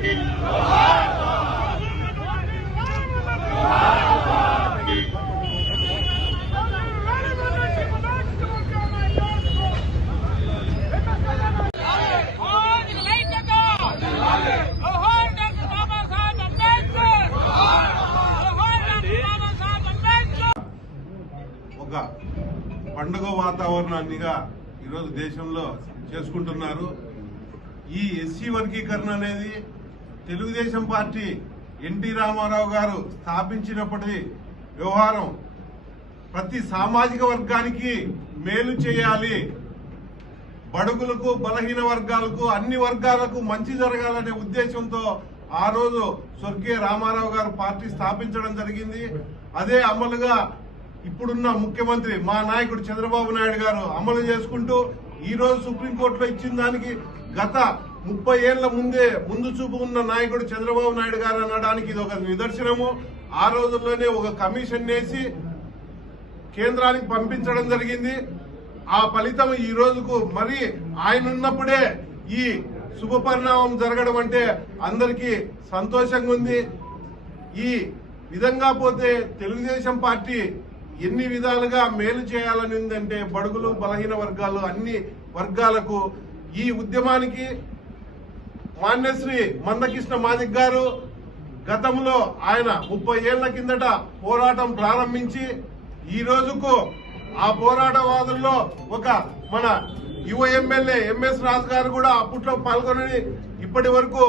ఒక పండుగ వాతావరణాన్నిగా ఈరోజు దేశంలో చేసుకుంటున్నారు. ఈ ఎస్సీ వర్గీకరణ అనేది తెలుగుదేశం పార్టీ ఎన్టీ రామారావు గారు స్థాపించినప్పటి వ్యవహారం. ప్రతి సామాజిక వర్గానికి మేలు చేయాలి, బడుగులకు బలహీన వర్గాలకు అన్ని వర్గాలకు మంచి జరగాలనే ఉద్దేశంతో ఆ రోజు స్వర్గీయ రామారావు గారు పార్టీ స్థాపించడం జరిగింది. అదే అమలుగా ఇప్పుడున్న ముఖ్యమంత్రి మా నాయకుడు చంద్రబాబు నాయుడు గారు అమలు చేసుకుంటూ ఈ రోజు సుప్రీంకోర్టులో ఇచ్చిన దానికి గత 30 ఏళ్ల ముందు చూపు ఉన్న నాయకుడు చంద్రబాబు నాయుడు గారు అనడానికి ఇది ఒక నిదర్శనము. ఆ రోజుల్లోనే ఒక కమిషన్ వేసి కేంద్రానికి పంపించడం జరిగింది. ఆ ఫలితం ఈ రోజుకు మరి ఆయన ఉన్నప్పుడే ఈ శుభ పరిణామం జరగడం అంటే అందరికీ సంతోషంగా ఉంది. ఈ విధంగా పోతే తెలుగుదేశం పార్టీ ఎన్ని విధాలుగా మేలు చేయాలని ఉందంటే బడుగులు బలహీన వర్గాలు అన్ని వర్గాలకు ఈ ఉద్యమానికి మాన్యశ్రీ మందకృష్ణ మాదిక్ గారు గతంలో ఆయన 30 ఏళ్ల కిందట పోరాటం ప్రారంభించి ఈ రోజుకు ఆ పోరాటవాదుల్లో ఒక మన యువ ఎమ్మెల్యే ఎంఎస్ రాజు గారు కూడా అప్పట్లో పాల్గొని ఇప్పటి వరకు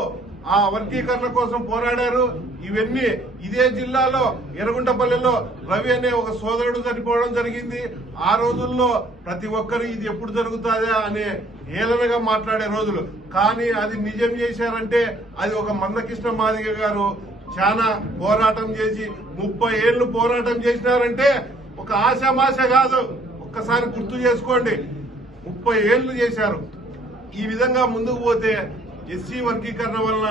ఆ వర్గీకరణ కోసం పోరాడారు. ఇవన్నీ ఇదే జిల్లాలో ఎర్రగుంటపల్లిలో రవి అనే ఒక సోదరుడు చనిపోవడం జరిగింది. ఆ రోజుల్లో ప్రతి ఒక్కరు ఇది ఎప్పుడు జరుగుతుందా అనే హేళనగా మాట్లాడే రోజులు. కానీ అది నిజం చేశారంటే అది ఒక మందకృష్ణ మాదిగ గారు చాలా పోరాటం చేసి 30 ఏళ్లు పోరాటం చేసినారంటే ఒక ఆశామాష కాదు. ఒక్కసారి గుర్తు చేసుకోండి, 30 ఏళ్లు చేశారు. ఈ విధంగా ముందుకు పోతే ఎస్సీ వర్గీకరణ వలన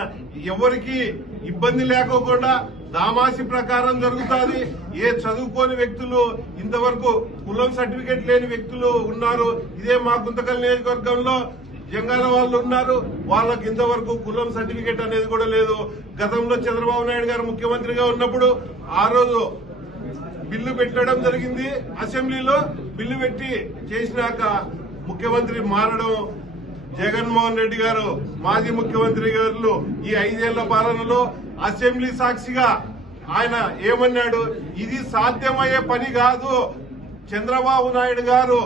ఎవరికి ఇబ్బంది లేకోకుండా దామాసి ప్రకారం జరుగుతుంది. ఏ చదువుకోని వ్యక్తులు ఇంతవరకు కులం సర్టిఫికేట్ లేని వ్యక్తులు ఉన్నారు. ఇదే మా గుంతకల్ నియోజకవర్గంలో జంగాల వాళ్ళు ఉన్నారు. వాళ్ళకి ఇంతవరకు కులం సర్టిఫికేట్ అనేది కూడా లేదు. గతంలో చంద్రబాబు నాయుడు గారు ముఖ్యమంత్రిగా ఉన్నప్పుడు ఆ రోజు బిల్లు పెట్టడం జరిగింది. అసెంబ్లీలో బిల్లు పెట్టి చేసినాక ముఖ్యమంత్రి మారడం, జగన్మోహన్ రెడ్డి గారు మాజీ ముఖ్యమంత్రి గారు ఈ 5 ఏళ్ల పాలనలో అసెంబ్లీ సాక్షిగా ఆయన ఏమన్నాడు, ఇది సాధ్యమయ్యే పని కాదు, చంద్రబాబు నాయుడు గారు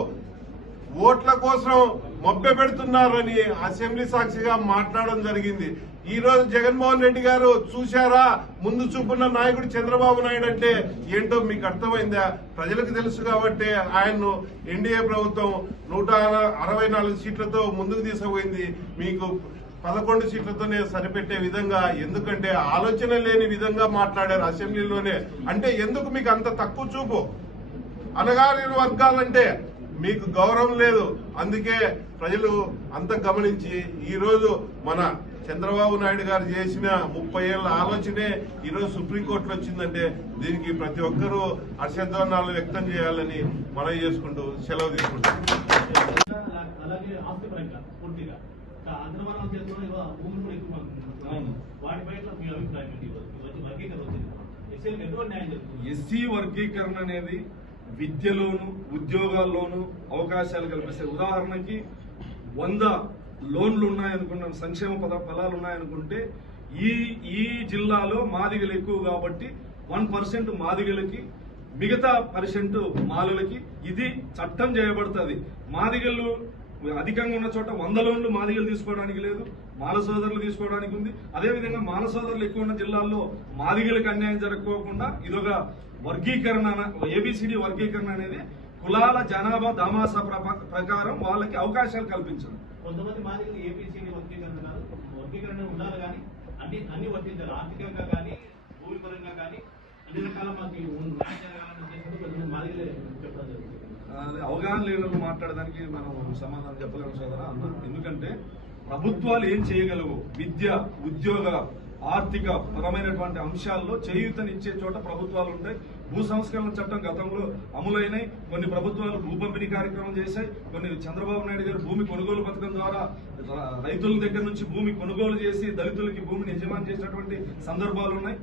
ఓట్ల కోసం మభ్య పెడుతున్నారని అసెంబ్లీ సాక్షిగా మాట్లాడడం జరిగింది. ఈ రోజు జగన్మోహన్ రెడ్డి గారు చూశారా ముందు చూపున్న నాయకుడు చంద్రబాబు నాయుడు అంటే ఏంటో మీకు అర్థమైందా? ప్రజలకు తెలుసు కాబట్టి ఆయన్ను ఎన్డీఏ ప్రభుత్వం 164 సీట్లతో ముందుకు తీసుకుపోయింది. మీకు 11 సీట్లతోనే సరిపెట్టే విధంగా, ఎందుకంటే ఆలోచన లేని విధంగా మాట్లాడారు అసెంబ్లీలోనే. అంటే ఎందుకు మీకు అంత తక్కువ చూపు? అనగారిన వర్గాలంటే మీకు గౌరవం లేదు. అందుకే ప్రజలు అంత గమనించి ఈ రోజు మన చంద్రబాబు నాయుడు గారు చేసిన 30 ఏళ్ల ఆలోచనే ఈరోజు సుప్రీంకోర్టులో వచ్చిందంటే దీనికి ప్రతి ఒక్కరూ హర్షధ్వానాలు వ్యక్తం చేయాలని మనవి చేసుకుంటూ సెలవు తీసుకుంటాం. ఎస్సీ వర్గీకరణ అనేది విద్యలోను ఉద్యోగాల్లోనూ అవకాశాలు కల్పిస్తాయి. ఉదాహరణకి 100 లోన్లు ఉన్నాయనుకున్నాం, సంక్షేమ ఫలాలు ఉన్నాయనుకుంటే ఈ జిల్లాలో మాదిగలు ఎక్కువ కాబట్టి 1% మాదిగలకి, మిగతా % మాలులకి ఇది చట్టం చేయబడుతుంది. మాదిగలు అధికంగా ఉన్న చోట 100 లోన్లు మాదిగలు తీసుకోవడానికి లేదు, మాల సోదరులు తీసుకోవడానికి ఉంది. అదేవిధంగా మాల సోదరులు ఎక్కువ ఉన్న జిల్లాల్లో మాదిగలకు అన్యాయం జరగకోకుండా ఇదొక వర్గీకరణ, ఏబిసిడి వర్గీకరణ అనేది కులాల జనాభా దామాసా ప్రకారం వాళ్ళకి అవకాశాలు కల్పించడం. కొంతమంది మాదిగలు ఏబిసిడి వర్గీకరణ ఉండాలి కానీ అన్ని వర్తించాలి. ఆర్థికంగా కానీ భూమిపరంగా కానీ అన్ని రకాల అవగాహన లేని మాట్లాడడానికి మనం సమాధానం చెప్పగలం సోదరా. ఎందుకంటే ప్రభుత్వాలు ఏం చేయగలవు? విద్య, ఉద్యోగ ఆర్థిక పరమైనటువంటి అంశాల్లో చేయూతనిచ్చే చోట ప్రభుత్వాలు ఉంటాయి. భూ సంస్కరణ చట్టం గతంలో అమలైనాయి. కొన్ని ప్రభుత్వాలు భూ పంపిణీ కార్యక్రమం చేశాయి. కొన్ని చంద్రబాబు నాయుడు గారు భూమి కొనుగోలు పథకం ద్వారా రైతుల దగ్గర నుంచి భూమి కొనుగోలు చేసి దళితులకి భూమిని యజమాని చేసినటువంటి సందర్భాలు ఉన్నాయి.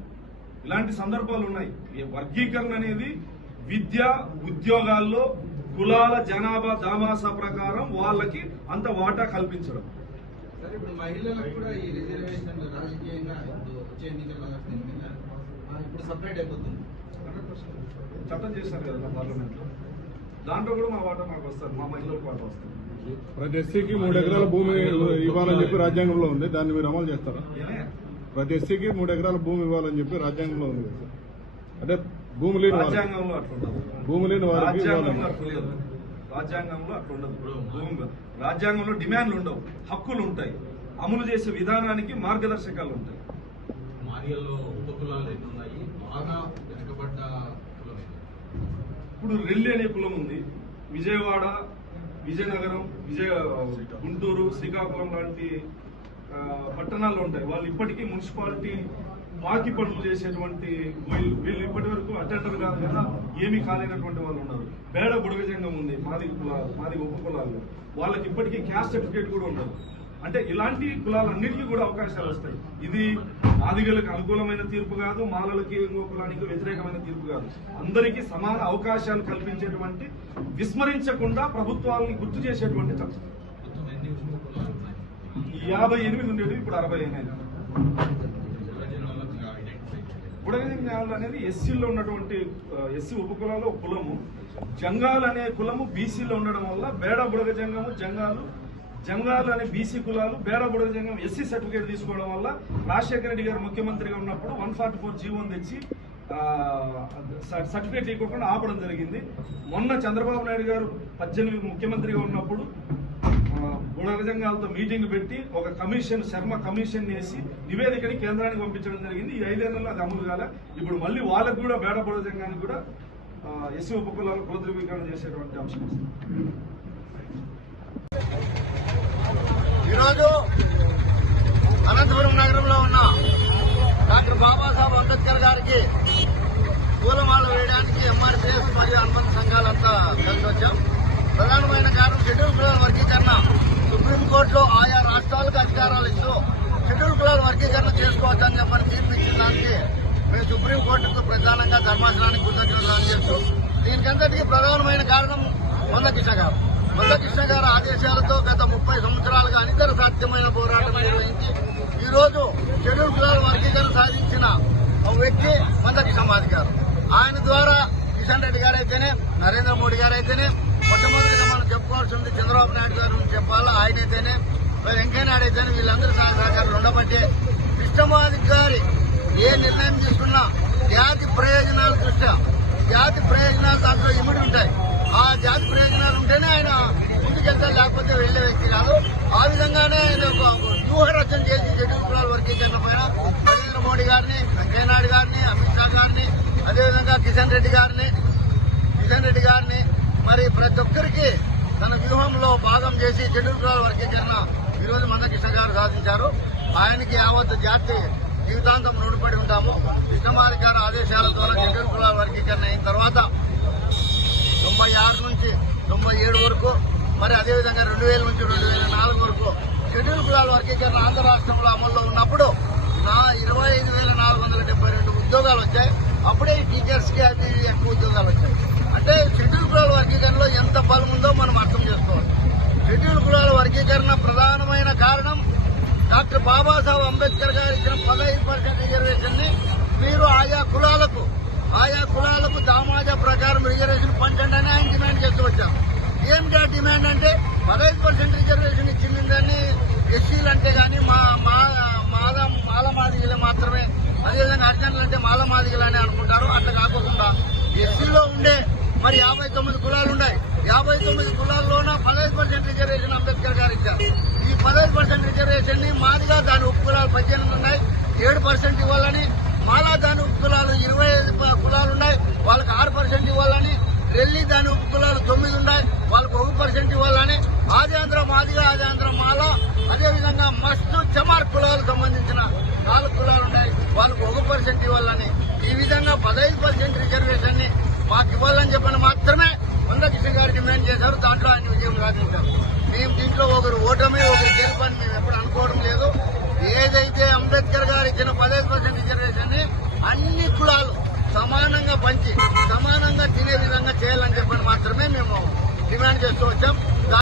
ఇలాంటి సందర్భాలు ఉన్నాయి. ఈ వర్గీకరణ అనేది విద్య ఉద్యోగాల్లో కులాల జనాభా దామాసా ప్రకారం వాళ్ళకి అంత వాటా కల్పించడం. సరే, ఇప్పుడు మహిళలకు కూడా ఈ రిజర్వేషన్ రాజకీయంగా వచ్చే ఎన్నికల ఇప్పుడు సపరేట్ అయిపోతుంది. చట్టం చేశారు కదా పార్లమెంట్ లో, దాంట్లో కూడా మా వాటా మాకు వస్తారు, మా మహిళలకు వాటా వస్తారు. ప్రతి ఎస్సీకి 3 ఎకరాల భూమి ఇవ్వాలని చెప్పి రాజ్యాంగంలో ఉంది. దాన్ని మీరు అమలు చేస్తారా? ప్రతి ఎస్సీకి 3 ఎకరాల భూమి ఇవ్వాలని చెప్పి రాజ్యాంగంలో ఉంది కదా సార్. అంటే భూమి లేని రాజ్యాంగంలో అట్లుండదు. భూమి లేని వారికి రాజ్యాంగంలో అట్లుండదు. రాజ్యాంగంలో అట్లుండదు. రాజ్యాంగంలో డిమాండ్లు ఉండవు, హక్కులు ఉంటాయి. అమలు చేసే విధానానికి మార్గదర్శకాలు ఉంటాయి. మాదిగల్లో ఉపకులాలు ఎన్ని ఉన్నాయి? బాగా వెనుకబడ్డ కులం ఇప్పుడు రెల్లి అనే కులం ఉంది. విజయవాడ, విజయనగరం, గుంటూరు, శ్రీకాకుళం లాంటి పట్టణాల్లో ఉంటాయి. వాళ్ళు ఇప్పటికీ మున్సిపాలిటీ బాకీ పనులు చేసేటువంటి వీళ్ళు ఇప్పటి వరకు అటెండర్ కాదు కదా, ఏమీ కాలేనటువంటి వాళ్ళు ఉన్నారు. బేడ బుడగజంగం ఉంది మాది ఉపకులాల్లో, వాళ్ళకి ఇప్పటికీ క్యాస్ట్ సర్టిఫికేట్ కూడా ఉండదు. అంటే ఇలాంటి కులాలన్నిటికీ కూడా అవకాశాలు వస్తాయి. ఇది మాదిగలకు అనుకూలమైన తీర్పు కాదు, మాలలకి ఇంకో కులానికి వ్యతిరేకమైన తీర్పు కాదు. అందరికీ సమాన అవకాశాలు కల్పించేటువంటి, విస్మరించకుండా ప్రభుత్వాలని గుర్తు చేసేటువంటి చట్టం. 58 ఉండేవి, ఇప్పుడు 60 అయినాయి. బుడగజంగాలు అనేది ఎస్సీలో ఉన్నటువంటి ఎస్సీ ఉపకులాల్లో ఒక కులము. జంగాలు అనే కులము బీసీలో ఉండడం వల్ల బేడ బుడగజంగము, జంగాలు అనే బీసీ కులాలు, బేడ బుడగజంగం ఎస్సీ సర్టిఫికేట్ తీసుకోవడం వల్ల రాజశేఖర రెడ్డి గారు ముఖ్యమంత్రిగా ఉన్నప్పుడు 144 జీవోని తెచ్చి సర్టిఫికేట్ ఇవ్వకుండా ఆపడం జరిగింది. మొన్న చంద్రబాబు నాయుడు గారు 18 ముఖ్యమంత్రిగా ఉన్నప్పుడు బుడగజంగాలతో మీటింగ్ పెట్టి ఒక కమిషన్, శర్మ కమిషన్ వేసి నివేదికని కేంద్రానికి పంపించడం జరిగింది. ఈ 5 ఏళ్లలో అది అమలు కాలే. ఇప్పుడు మళ్ళీ వాళ్ళకు కూడా బేడ బుడగజంగానికి కూడా ఎస్సీ ఉపకులాలు కుల ధృవీకరణ చేసేటువంటి అంశం వస్తుంది. ఈరోజు అనంతపురం నగరంలో ఉన్న డాక్టర్ బాబాసాహెబ్ అంబేద్కర్ గారికి పూలమాల వేయడానికి ఎంఆర్పీఎస్ మరియు అనుబంధ సంఘాలంతా కలిసి వచ్చాం. ప్రధానమైన కారణం షెడ్యూల్ కులాల వర్గీకరణ. సుప్రీంకోర్టులో ఆయా రాష్ట్రాలకు అధికారాలు ఇస్తూ షెడ్యూల్ కులాల వర్గీకరణ చేసుకోవచ్చని చెప్పని తీర్పు ఇచ్చిన దానికి మేము సుప్రీంకోర్టుకు ప్రధానంగా ధర్మాసనానికి కృతజ్ఞతలు చేస్తూ, దీనికంతటికీ ప్రధానమైన కారణం మందకృష్ణ గారు. మందకృష్ణ గారి ఆదేశాలతో గత 30 సంవత్సరాలుగా అనితర సాధ్యమైన పోరాటం నిర్వహించి ఈరోజు షెడ్యూల్ కులాల వర్గీకరణ సాధించిన వ్యక్తి మందకృష్ణ మాదిగ గారు. ఆయన ద్వారా కిషన్ రెడ్డి గారు అయితేనే, నరేంద్ర మోడీ గారు అయితేనే, మొట్టమొదటిగా మనం చెప్పుకోవాల్సింది చంద్రబాబు నాయుడు గారి గురించి చెప్పాలా, ఆయన అయితేనే, వెంకయ్య నాయుడు అయితేనే, వీళ్ళందరూ సహకారాలు ఉండబట్టే కృష్ణమాదిగ గారి ఏ నిర్ణయం తీసుకున్నా జాతి ప్రయోజనాల దృష్ట్యా, జాతి ప్రయోజనాలు దాంట్లో ఇమిడి ఉంటాయి. ఆ జాతి ప్రయోజనాలు ఉంటేనే ఆయన ముందుకెళ్తారు, లేకపోతే వెళ్లే వ్యక్తి కాదు. ఆ విధంగానే ఆయన ఒక వ్యూహరచన చేసి షెడ్యూల్ కులాల వర్గీకరణ పైన నరేంద్ర మోడీ గారిని, వెంకయ్య నాయుడు గారిని, అమిత్ షా గారిని, అదేవిధంగా కిషన్ రెడ్డి గారిని మరి ప్రతి ఒక్కరికి తన వ్యూహంలో భాగం చేసి షెడ్యూల్ కులాల వర్గీకరణ ఈరోజు మందకృష్ణ గారు సాధించారు. ఆయనకి యావత్ జాతి జీవితాంతం రుణపడి ఉంటాము. కృష్ణమాదిగ గారి ఆదేశాల ద్వారా షెడ్యూల్ కులాల వర్గీకరణ అయిన తర్వాత 96 నుంచి 97 వరకు, మరి అదేవిధంగా 2000 నుంచి 2004 వరకు షెడ్యూల్ కులాల వర్గీకరణ ఆంధ్ర రాష్ట్రంలో అమల్లో ఉన్నప్పుడు 25,472 ఉద్యోగాలు వచ్చాయి. అప్పుడే ఈ టీచర్స్ కి అది ఎక్కువ ఉద్యోగాలు వచ్చాయి. అంటే షెడ్యూల్ కులాల వర్గీకరణలో ఎంత బలం ఉందో మనం అర్థం చేసుకోవాలి. షెడ్యూల్ కులాల వర్గీకరణ ప్రధానమైన కారణం డాక్టర్ బాబాసాహెబ్ అంబేద్కర్ గారు ఇచ్చిన 15% రిజర్వేషన్ ని మీరు ఆయా కులాలకు దామాజ ప్రకారం రిజర్వేషన్ పంచండి అని ఆయన డిమాండ్ చేస్తూ వచ్చారు. ఏమిటా డిమాండ్ అంటే 15% రిజర్వేషన్ ఇచ్చిందని ఎస్సీలు అంటే కానీ మాలమాదిగలే మాత్రమే, అదేవిధంగా హరిజనులు అంటే మాలమాదిగలని అనుకుంటారు. అట్లా కాకుండా ఎస్సీలో ఉండే మరి 59 కులాలు ఉన్నాయి. 59 కులాల్లోన 15% రిజర్వేషన్ అంబేద్కర్ గారు ఇచ్చారు. ఈ 15% రిజర్వేషన్ ని మాదిగా దాని ఉపకులాలు 18 ఉన్నాయి, 7% ఇవ్వాలని, మాలా దాని ఉపకులాలు 25 కులాలు ఉన్నాయి, వాళ్ళకి 6% ఇవ్వాలని, రెల్లి దాని ఉపకులాలు 9 ఉన్నాయి, వాళ్ళకు 1% ఇవ్వాలని, ఆదిఆంధ్ర మాదిగా, ఆదిఆంధ్ర మాల, అదేవిధంగా మస్తు చమార్ కులాలకు సంబంధించిన 4 కులాలు ఉన్నాయి. 15% ఇవ్వాలని, ఈ విధంగా 15% రిజర్వేషన్ ని మాకు ఇవ్వాలని చెప్పని మాత్రమే మందకృష్ణ గారు డిమాండ్ చేశారు. దాంట్లో ఆయన విజయం సాధించారు. మేము దీంట్లో ఒకరు ఓటమి ఒకరు గెలుపని మేము ఎప్పుడు అనుకోవడం లేదు. ఏదైతే అంబేద్కర్ గారు ఇచ్చిన 15% రిజర్వేషన్ ని అన్ని కులాలు సమానంగా పంచి సమానంగా తినే విధంగా చేయాలని చెప్పని మాత్రమే మేము డిమాండ్ చేస్తూ వచ్చాం.